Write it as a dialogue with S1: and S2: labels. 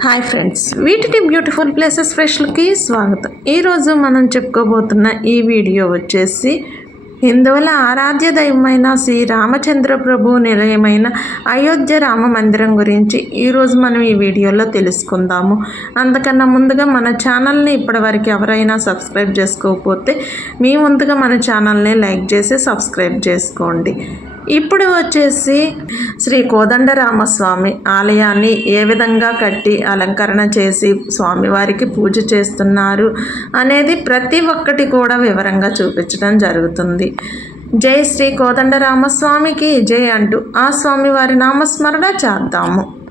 S1: Hi friends వీటిటి beautiful places ఫ్రెష్లకి స్వాగతం. ఈరోజు మనం చెప్పుకోబోతున్న ఈ వీడియో వచ్చేసి హిందువుల ఆరాధ్య దైవమైన శ్రీ రామచంద్ర ప్రభు నిలయమైన అయోధ్య రామ మందిరం గురించి ఈరోజు మనం ఈ వీడియోలో తెలుసుకుందాము. అంతకన్నా ముందుగా మన ఛానల్ని ఇప్పటివరకు ఎవరైనా సబ్స్క్రైబ్ చేసుకోకపోతే మీ ముందుగా మన ఛానల్ని లైక్ చేసి సబ్స్క్రైబ్ చేసుకోండి. ఇప్పుడు వచ్చేసి శ్రీ కోదండరామస్వామి ఆలయాన్ని ఏ విధంగా కట్టి అలంకరణ చేసి స్వామివారికి పూజ చేస్తున్నారు అనేది ప్రతి ఒక్కటి కూడా వివరంగా చూపించడం జరుగుతుంది. జై శ్రీ కోదండరామస్వామికి జై అంటూ ఆ స్వామివారి నామస్మరణ చేద్దాము.